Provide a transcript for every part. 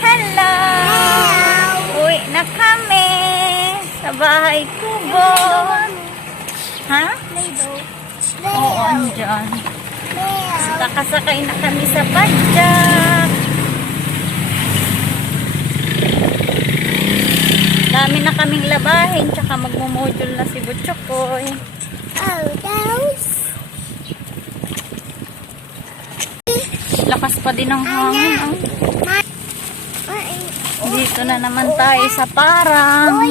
Hello! Uwi na kami sa bahay kubo. Ha? Oo, andyan. Nakasakay na kami sa padjak. Dami na kaming labahin, tsaka magmumodule na si Butchokoy. Lakas pa din ang hangin. Dito na naman tayo sa parang.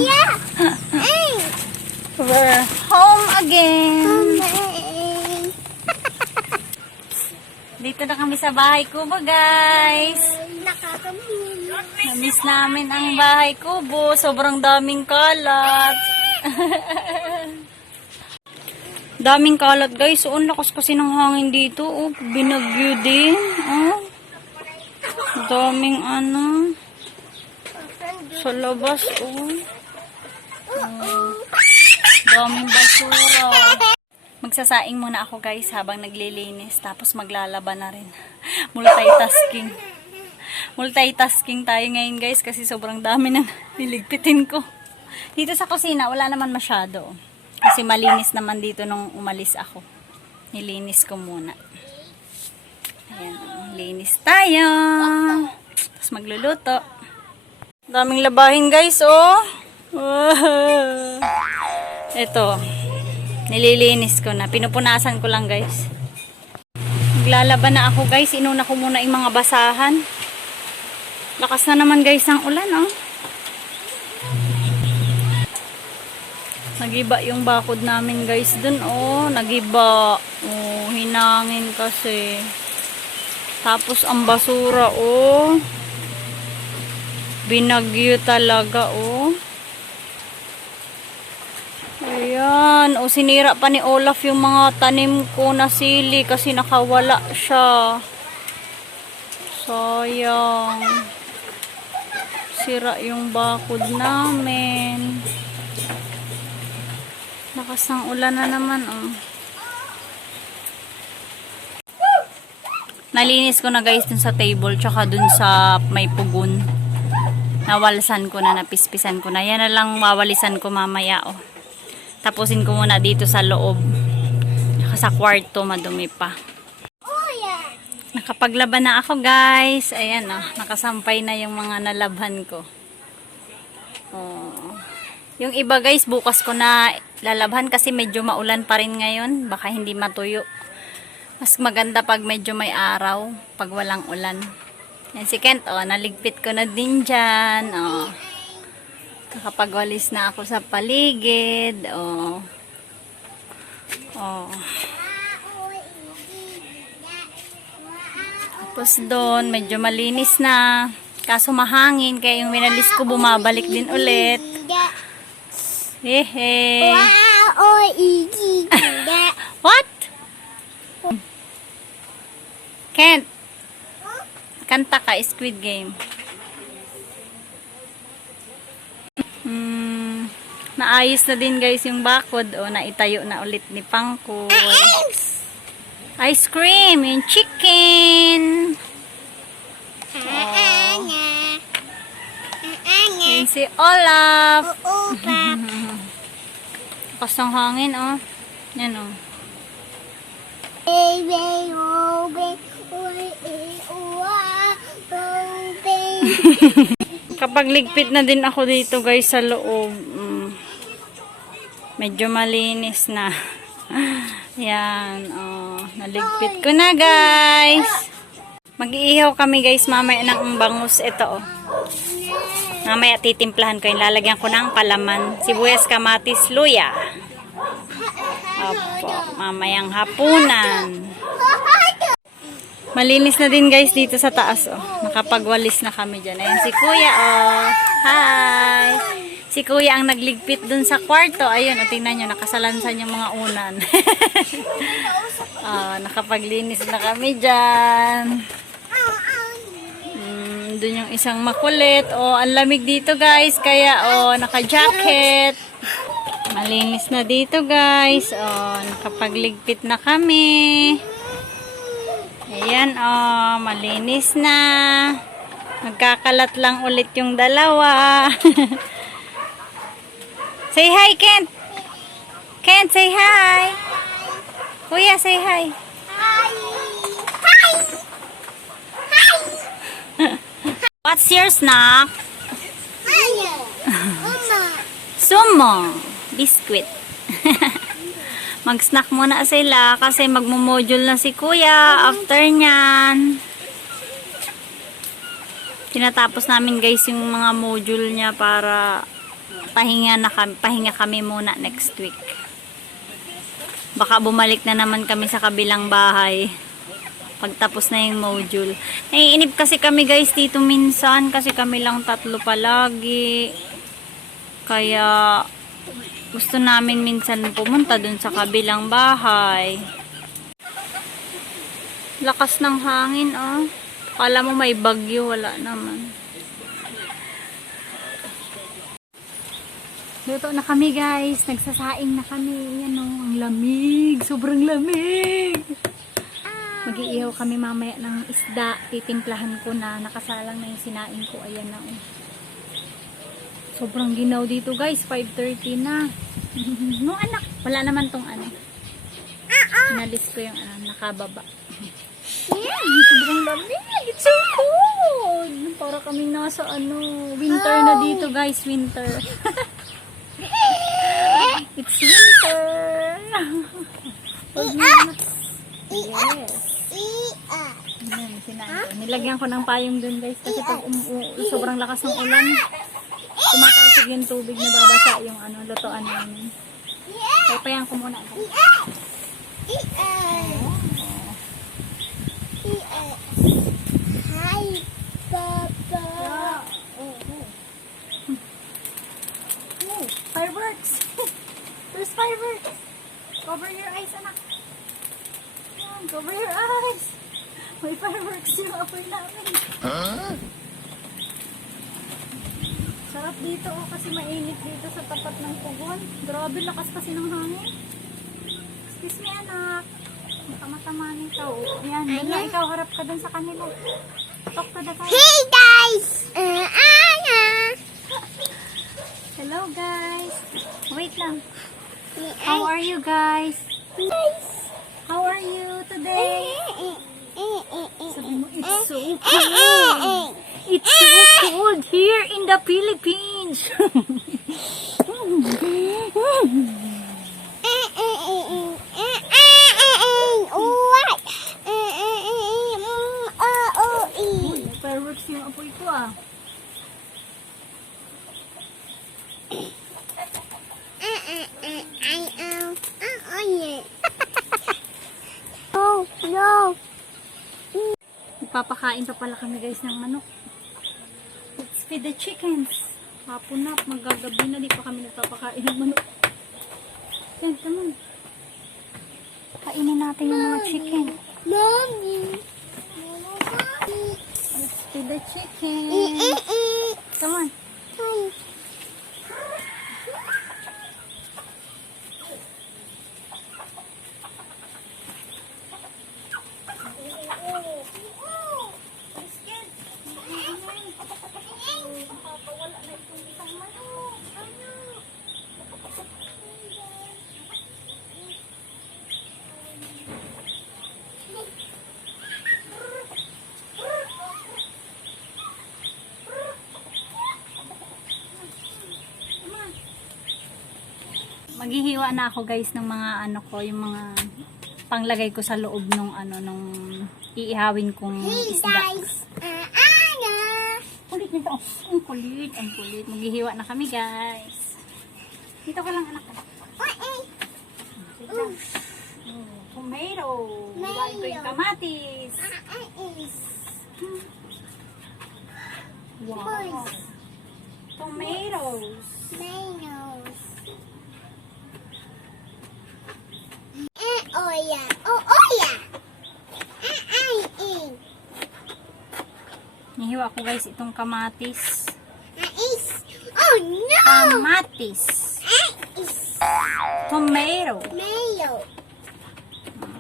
We're home again. Dito na kami sa bahay kubo, guys. Namiss namin ang bahay kubo. Sobrang daming kalat. Daming kalat, guys. So, lakas kasi ng hangin dito. Oh, binagyo din. Oh. Daming ano. Sa labas, oh. Daming basura. Magsasaing muna ako, guys, habang naglilinis. Tapos maglalaba na rin. Multitasking. Multitasking tayo ngayon, guys, kasi sobrang dami na niligpitin ko. Dito sa kusina, wala naman masyado. Kasi malinis naman dito nung umalis ako. Nilinis ko muna. Ayan, linis tayo. Tapos magluluto. Daming labahin, guys, oh. Wow. Ito. Nililinis ko na. Pinupunasan ko lang, guys. Maglalaba na ako, guys. Inuna ko muna yung mga basahan. Lakas na naman, guys, ang ulan, oh. Nagiba yung bakod namin, guys, dun, oh. Nagiba. Oh, hinangin kasi. Tapos, ang basura, oh. Binagyo talaga, oh. Ayan. O, sinira pa ni Olaf yung mga tanim ko na sili kasi nakawala siya. Sayang. Sira yung bakod namin. Lakas ng ulan na naman, oh. Nalinis ko na, guys, dun sa table tsaka dun sa may pugon. Nawalsan ko na, napispisan ko na. Yan na lang wawalisan ko mamaya, oh. Tapusin ko muna dito sa loob. Tsaka sa kwarto, madumi pa. Nakapaglaban na ako, guys. Ayan, oh. Nakasampay na yung mga nalabhan ko. Oh. Yung iba, guys, bukas ko na lalabhan kasi medyo maulan pa rin ngayon. Baka hindi matuyo. Mas maganda pag medyo may araw. Pag walang ulan. Yan si Kent, oh. Naligpit ko na din dyan. Oh. Nakapagwalis na ako sa paligid. Oh. Oh. Tapos doon, medyo malinis na. Kaso mahangin, kaya yung winalis ko bumabalik din ulit. Hehe. What? Kent. Kanta ka, Squid Game. Naayos na din, guys, yung bakod. O, naitayo na ulit ni Pangko. Ice cream, yung chicken. Oh. Yan si Olaf. Lakas ng hangin, oh. Yan, oh. Kapag ligpit na din ako dito, guys, sa loob. Medyo malinis na. Yan, oh. Naligpit ko na, guys. Mag-iihaw kami, guys, mamaya ng bangus. Ito, oh. Mamaya titimplahan ko. Lalagyan ko ng palaman. Sibuyas, kamatis, luya. Opo, mamayang hapunan. Malinis na din, guys, dito sa taas, oh. Nakapagwalis na kami dyan. Ayan si Kuya, oh. Hi! Si Kuya ang nagligpit dun sa kwarto. Ayun, oh, tingnan nyo, nakasalansan yung mga unan. Nakapaglinis na kami dyan. Dun yung isang makulit. Oh, ang lamig dito, guys. Kaya, oh, naka-jacket. Malinis na dito guys. Oh, nakapagligpit na kami. Ayan oh, malinis na. Magkakalat lang ulit yung dalawa. Say hi, Kent. Kent, say hi. Kuya, say hi. Hi. Hi. Hi. What's your snack? Hiya. Mama. Sumo. Biscuit. Mag-snack muna sila kasi magmo-module na si Kuya after nyan. Tinatapos namin guys yung mga module niya para pahinga kami muna next week. Baka bumalik na naman kami sa kabilang bahay pagtapos na yung module. Naiinip kasi kami guys dito minsan kasi kami lang 3 palagi. Kaya gusto namin minsan pumunta dun sa kabilang bahay. Lakas ng hangin oh. Kala mo may bagyo, wala naman. Luto na kami guys. Nagsasaing na kami. Yan oh, ang lamig. Sobrang lamig. Mag-iihaw kami mamaya ng isda. Titimplahan ko na. Nakasalang na yung sinaing ko. Ayan na oh. Sobrang ginaw dito guys. 5:30 na. No anak. Wala naman tong ano. Inalis ko yung nakababa. Sobrang lamig. It's so cold. Para kami nasa winter na dito guys. Winter. It's winter. Yes. Ayan, sinabi. Nilagyan ko ng payong dun guys. Kasi pag sobrang lakas ng ulan, tumatalsig yung tubig na babasa yung lutoan namin. Kaya payan ko muna. Hi, Papa. Fireworks! There's fireworks! Cover your eyes, anak. Yan, cover your eyes. May fireworks yung apoy namin. Sarap dito kasi mainit dito sa tapat ng pugon. Grabe, lakas kasi ng hangin. Excuse me, anak. Mata-mata ikaw. Ayan, dala, ikaw harap ka dun sa kanila. Talk to the fire. Hey guys. Anna. Hello guys. Wait lang. How are you guys? How are you today? Sabi mo, it's so cold. It's so cold here in the Philippines. Fireworks yung apoy ko ah. No. Ipapakain pa pala kami guys ng manok. Let's feed the chickens. Hapon na, magagabi na, di pa kami nagpapakain ng manok. Yan, come on. Kainin natin yung mga chicken. Mommy. Let's feed the chicken. Come on. Maghihiwa na ako guys ng mga yung mga panglagay ko sa loob nung nung iihawin kong isda. Anna. Kulit nito. Ang kulit, ang kulit. Maghihiwa na kami guys. Dito ka lang anak ko. Tomato. Iwain ko yung kamatis. Wow. Tomatoes. Oya. Oh, oya. Nihiwa ko guys itong kamatis. Oh, no. Kamatis. Is. Tomato. Mayo.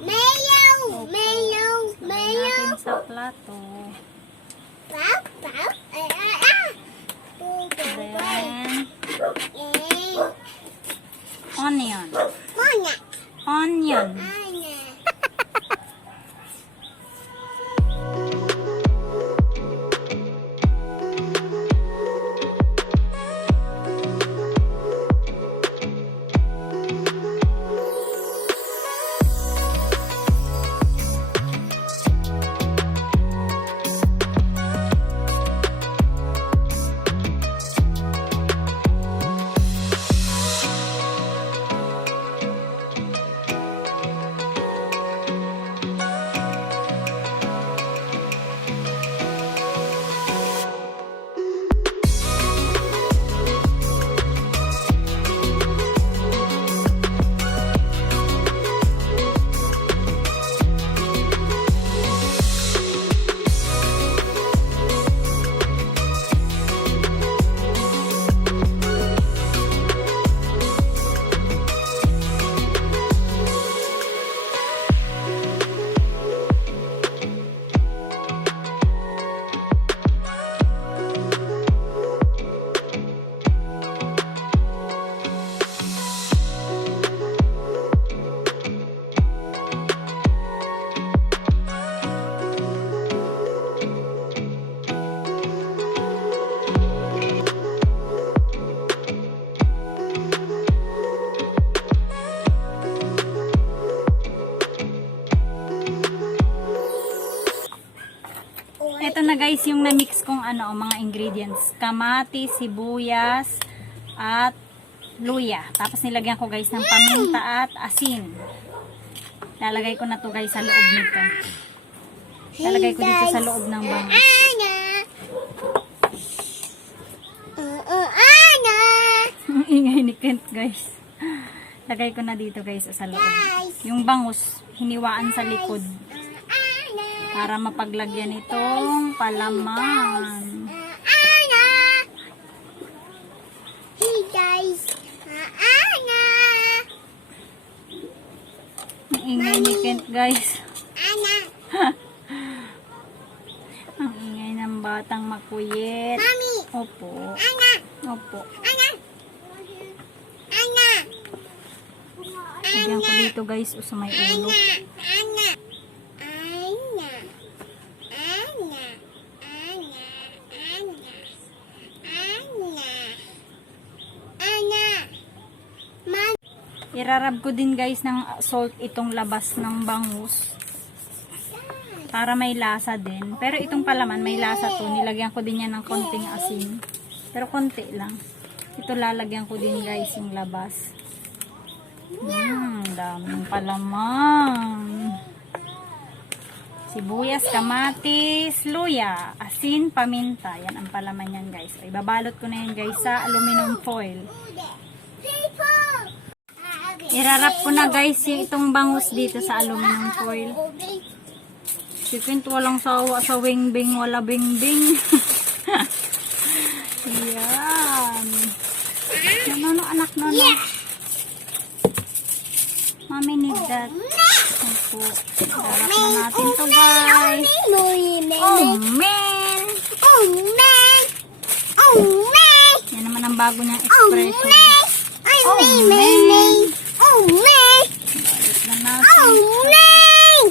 Mayo. Mayo. Mayo. Natin sa plato. Pow, pow. Then, onion. Mana? Onion. Mana? Ito na guys yung na-mix kong mga ingredients. Kamatis, sibuyas, at luya. Tapos nilagyan ko guys ng paminta at asin. Lalagay ko na to guys sa loob nito. Lalagay ko dito sa loob ng bangus. Ana. Ana. Ang ingay ni Kent guys. Lagay ko na dito guys sa loob. Yung bangus, hiniwaan sa likod. Para mapaglagyan itong palaman. Ana. Hey guys. Ana. Ang ingay ni Kent guys. Ana. Ang ingay ng batang makuyit. Mami. Opo. Ana. Opo. Ana. Ana. Lagyan ko dito guys sa may ulo. Ana. Ana. Ana. Ana. Ana. Ana. Ana. Ana. Irarab ko din guys ng salt itong labas ng bangus. Para may lasa din. Pero itong palaman may lasa to. Nilagyan ko din yan ng konting asin. Pero konti lang. Ito lalagyan ko din guys yung labas. Daming palaman. Sibuyas, kamatis, luya, asin, paminta. Yan ang palaman yan guys. O, ibabalot ko na yan guys sa aluminum foil. Irarap ko na guys yung itong bangus dito sa aluminum foil. Si Quint walang sawa sa wing-bing, wala bing-bing. Yan. Ano anak no? Mommy need that. Opo. Irarap na natin to guys. Oh man! Oh man! Oh man! Yan naman ang bago niyang expression. Oh man! Oh man! Balik na Oh natin. man!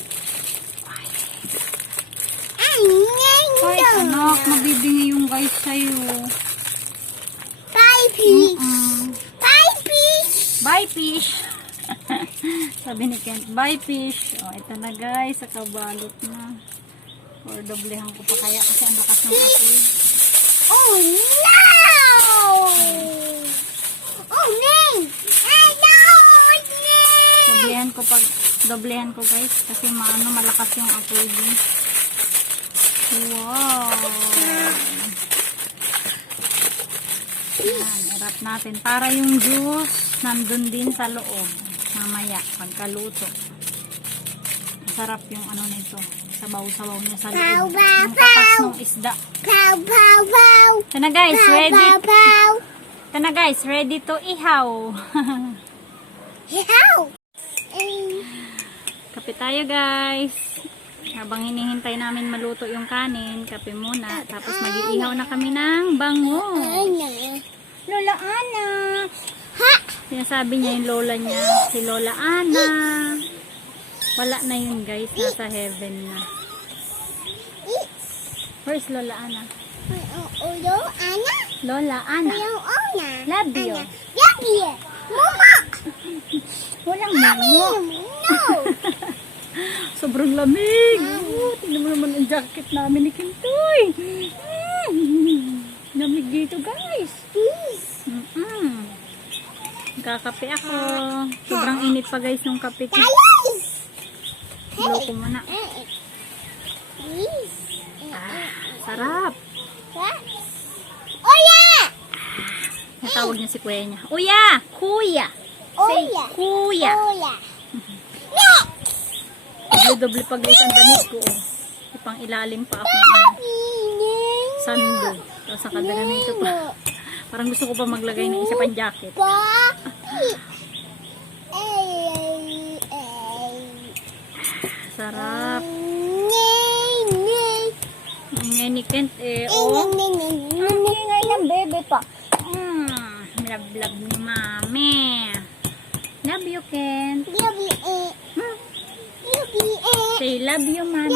Hoy anak, mabibingi yung guys sa'yo. Bye, fish. Bye, fish. Bye fish! Sabi ni Kent, bye fish. O, ito na guys, sa kabalot na. Or doblehan ko pa kaya kasi ang lakas ng apoy. Oh no! Oh man! I know it, man! Doblehan ko guys kasi malakas yung apoy din. Wow! Yan, irap natin. Para yung juice nandun din sa loob. Mamaya, pagkaluto. Masarap yung nito. Sabaw-sabaw niya sa loob. Yung katas ng isda. Pow, pow, pow! Ito na guys, Pow, ready. pow, pow! Ito na guys, ready to ihaw. How? Kape tayo guys. Habang hinihintay namin maluto yung kanin, kape muna. Tapos mag-iihaw na kami ng bangus. Ana. Lola Ana. Ha? Sinasabi niya yung lola niya, si Lola Ana. Wala na yun guys, nasa heaven na. Where's Lola Ana? Ulo, Ana? Lola Ana. Ulo, Ana. Love you. Love you. Mama. Walang mango. No. Sobrang lamig. Tingnan mo naman ang jacket namin ni Kintoy. Lamig dito guys. Kakape ako. Sobrang init pa guys yung kape ko. Blow ko muna. Sarap. Oya! Natawag niya si kuya niya. Uya! Kuya! Say, Oya. kuya! Oya. Doble-doble pa guys ang damit ko. Ipang ilalim pa ako sando. Tapos nakadala na ito pa. Parang gusto ko pa maglagay ng isa pang jacket. Sarap. Ngayon ni Kent oh. Ang ingay ng bebe pa. Love ni mami. Love you, Kent. Say love you, mami.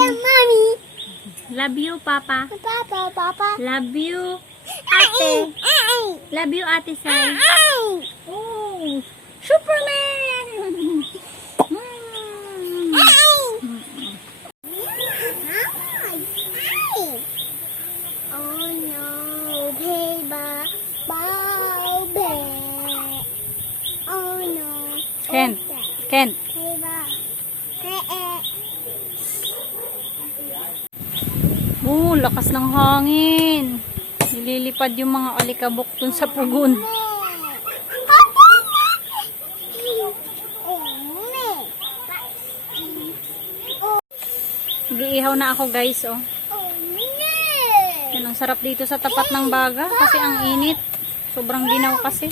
Love you, papa. Love you, ate. Love you, ate Sai. Oh, Superman! Oh no, baby, baby. Oh no. Kent, Kent. Lakas ng hangin. Nililipad yung mga alikabok dun sa pugon. Nag-iihaw na ako guys, oh. Yan, ang sarap dito sa tapat ng baga kasi ang init. Sobrang ginaw kasi.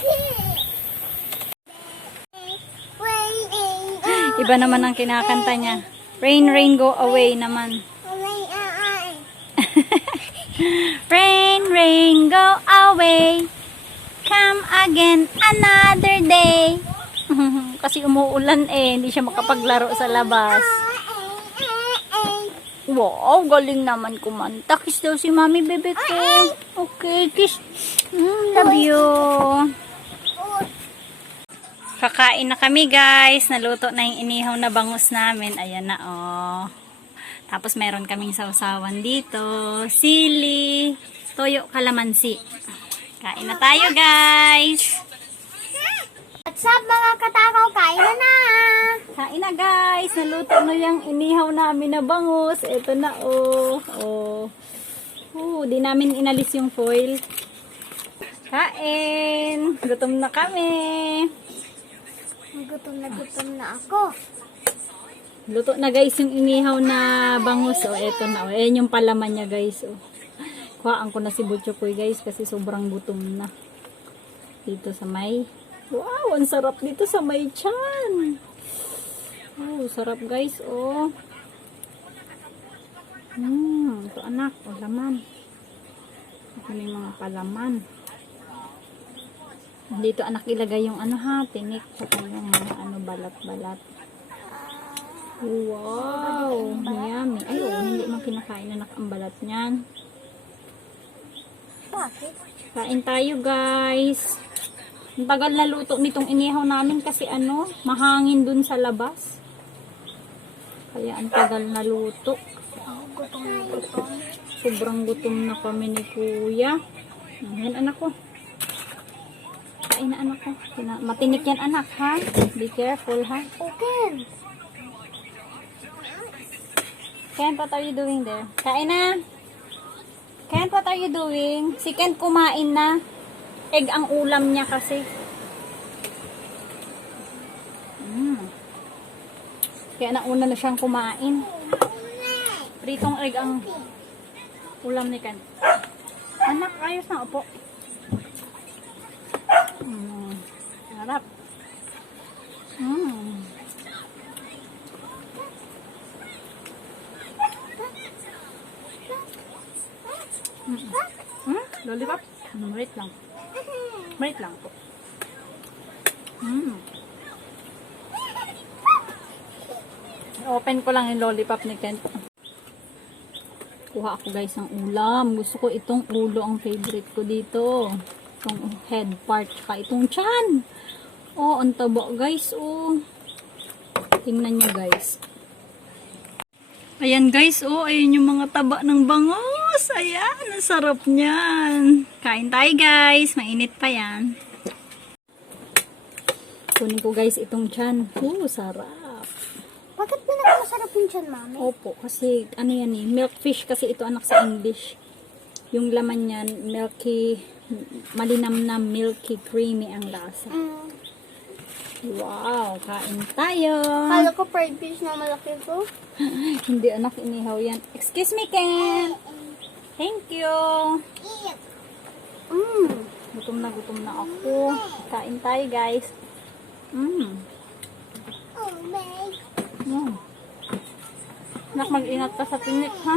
Iba naman ang kinakanta niya. Rain, rain, go away naman. Rain, rain, go away. Come again another day. Kasi umuulan hindi siya makapaglaro sa labas. Wow, galing naman kumanta. Kiss daw si mami, bebe ko. Okay, kiss. Love you. Kakain na kami guys. Naluto na yung inihaw na bangus namin. Ayan na oh. Tapos meron kaming sausawan dito. Sili, toyo, kalamansi. Kain na tayo guys. What's up mga katakaw? Kain na! Kain na guys. Naluto na yung inihaw namin na bangus. Ito na oh. Di namin inalis yung foil. Kain. Gutom na kami. Gutom na ako. Luto na guys yung inihaw na bangus. Eto na. Ayan yung palaman niya guys. Kuhaan ko na si Butchokoy guys kasi sobrang gutom na. Dito sa may. Wow, ang sarap dito sa may tiyan. Oh, sarap guys. Ito anak. Laman. Ito na yung mga palaman. Dito anak ilagay yung tinik. Tsaka yung mga balat-balat. Wow, yummy. Ay, hindi man kinakain na ang balat niyan. Bakit? Kain tayo, guys. Ang tagal na luto nitong inihaw namin kasi mahangin dun sa labas. Kaya ang tagal na luto. Gutom. Sobrang gutom na kami ni Kuya. Ayan, anak ko. Kain na, anak ko. Matinik yan, anak, ha? Be careful, ha? Okay. Kent, what are you doing there? Kain na. Kent, what are you doing? Si Kent kumain na. Egg ang ulam niya kasi. Kaya nauna na siyang kumain. Pritong egg ang ulam ni Kent. Anak, ayos na. Opo. Harap. Mm. Lollipop? Wait lang. Wait lang po. Open ko lang yung lollipop ni Kent. Kuha ako guys ng ulam. Gusto ko itong ulo ang favorite ko dito. Itong head part. Saka itong chan. Oh, ang taba guys. Oh. Tingnan nyo guys. Ayan guys. Oh, ayun yung mga taba ng bangus. Ayan. Ang sarap niyan. Kain tayo guys. Mainit pa yan. Kunin ko guys itong chan. Oh, sarap. Bakit pinakamasarap yung dyan, mami? Opo, kasi ano yan eh, milkfish kasi ito anak sa English. Yung laman niyan, milky, malinamnam, milky, creamy ang lasa. Wow, kain tayo. Kala ko fried fish na malaki ko. Hindi anak, inihaw yan. Excuse me, Ken. Thank you. Gutom na ako. Kain tayo, guys. Oh, babe. Nak, mag-ingat ka sa tinik, ha?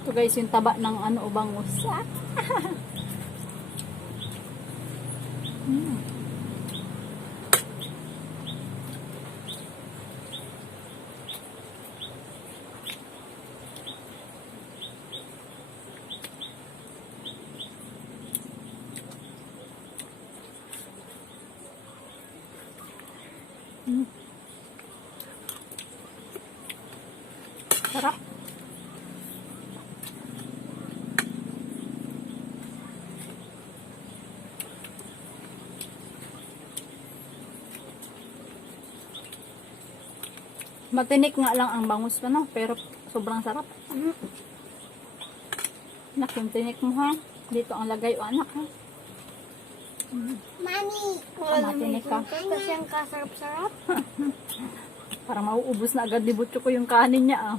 Ito guys, yung taba ng ano, bangus. Sarap. Matinik nga lang ang bangus pa, no? Pero sobrang sarap. Anak, yung tinik mo, ha? Dito ang lagay o anak, ha? Mami. Matinik ka. Kasi ang kasarap-sarap. Parang mauubos na agad ni Butcho ko yung kanin niya, ah.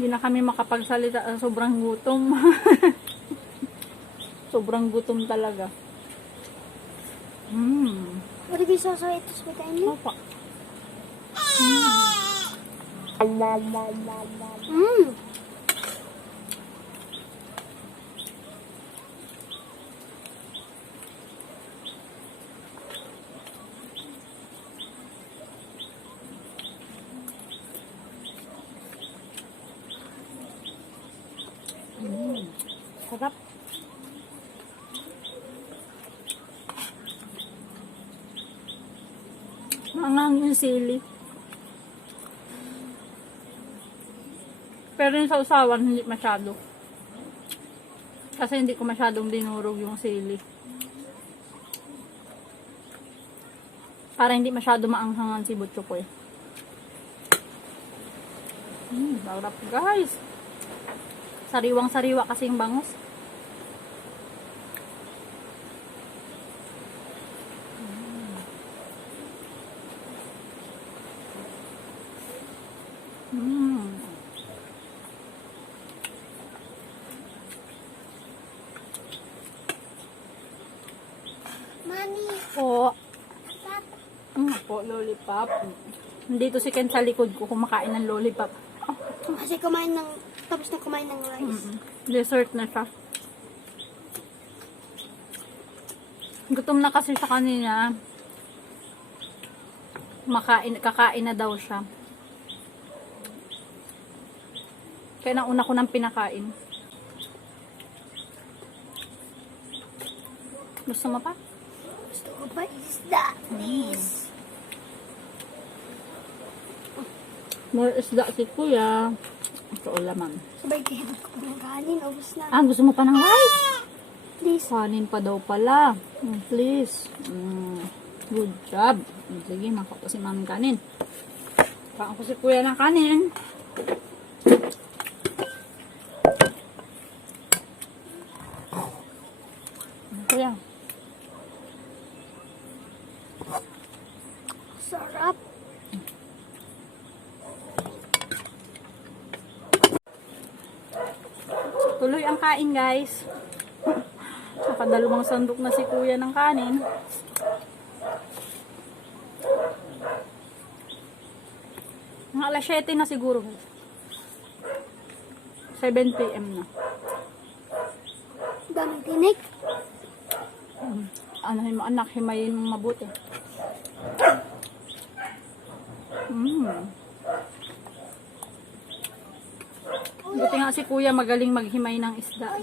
Hindi na kami makapagsalita. Sobrang gutom. Sobrang gutom talaga. What if you saw it with Amy? Opa. Sarap. Maangang yung sili. Pero yung sausawan, hindi masyado. Kasi hindi ko masyadong dinurog yung sili. Para hindi masyado maanghangan si Butcho ko eh. Sarap guys. Sariwang-sariwa kasi yung bangus. Mami. Po. Pap. Po, lollipop. Nandito si Ken sa likod ko kumakain ng lollipop. Kasi tapos na kumain ng rice. Dessert na siya. Gutom na kasi siya kanina. Kakain na daw siya. Kaya nauna ko nang pinakain. Gusto mo pa? Gusto ko pa isda, please. More isda si Kuya. Ito ulaman. Sabay kayo ko ng kanin, ubus na. Ah, gusto mo pa ng rice? Please. Kanin pa daw pala. Please. Good job. Sige, makaw ko si mami kanin. Makaw ko si kuya ng kanin. Kuya. Sarap. Tuloy ang kain, guys. Nakadalawang sandok na si kuya ng kanin. Mga alas 7 na siguro. 7 PM na. Daming tinik. Ano mo anak, himayin mong mabuti. Buti nga si kuya magaling maghimay ng isda.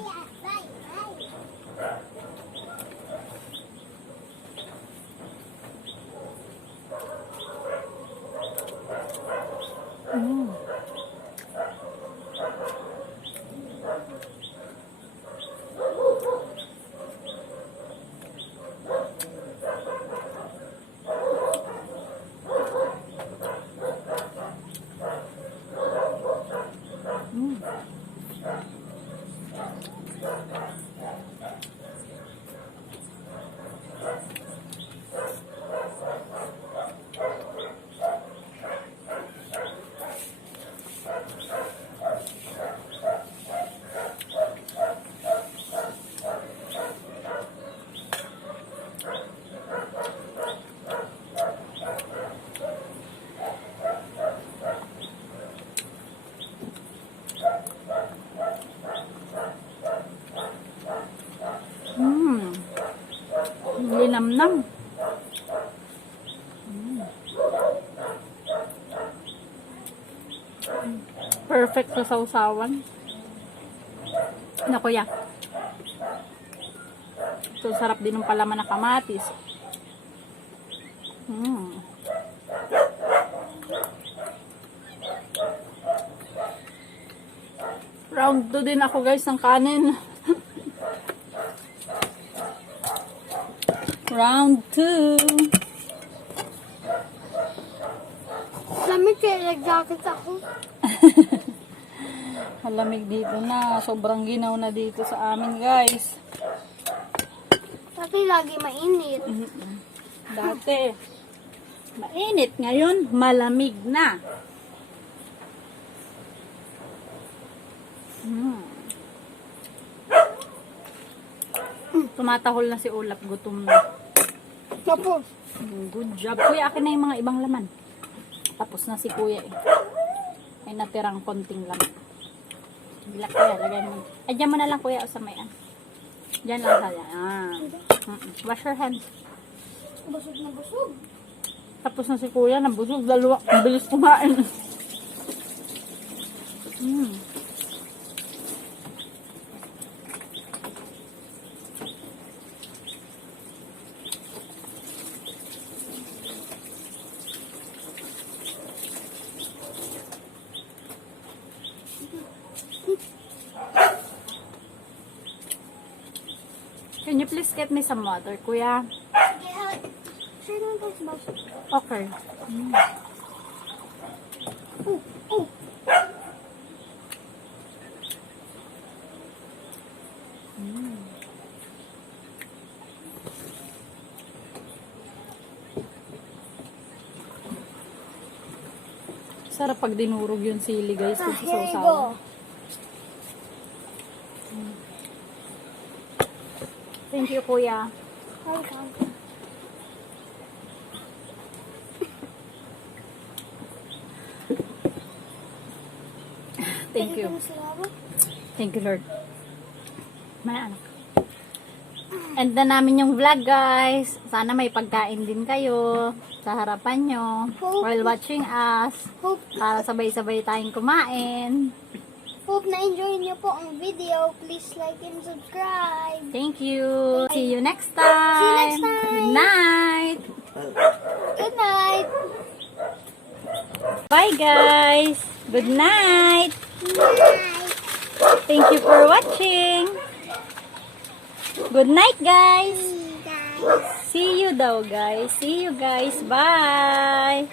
Linamnam. Perfect sa sausawan. Na kuya. So, sarap din ng palaman na kamatis. Round 2 din ako guys ng kanin. Round 2. Lamig kaya nag-jacket ako. Malamig dito na. Sobrang ginaw na dito sa amin guys. Dati lagi mainit. Dati mainit, ngayon malamig na. Tumatahol na si Ulap, gutom na. Tapos. Good job. Kuya, akin na yung mga ibang laman. Tapos na si kuya eh. Ay natirang konting laman. Bilak kuya, lagay mo. Ay, dyan mo na lang kuya sa may Dyan lang sa Wash your hands. Busog na busog. Tapos na si kuya, nabusog. Dalawa, ang bilis kumain. Can you please get me some water, kuya? Yeah. Sure naman tayo sa baso. Okay. Sarap pag dinurog yung sili, guys. Kung Here you sa go. Thank you, kuya. Welcome. Thank you. Thank you, Lord. May anak. End na namin yung vlog, guys. Sana may pagkain din kayo sa harapan nyo while watching us. Para sabay-sabay tayong kumain. Hope na-enjoy niyo po ang video. Please like and subscribe. Thank you. See you next time. See you next time. Good night. Good night. Bye, guys. Good night. Night. Thank you for watching. Good night, guys. Guys. See you daw, guys. See you, guys. Bye.